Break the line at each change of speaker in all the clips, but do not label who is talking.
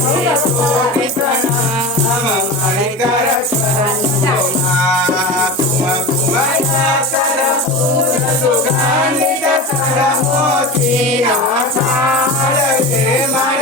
ಸುಖಾನಿತ ಸರ ಮೋತಿ ರಾಸ ಮಾಡ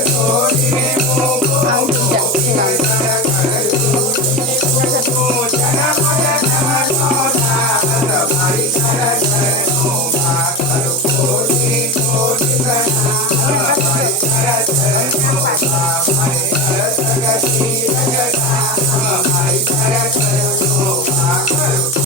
I'm gonna go to the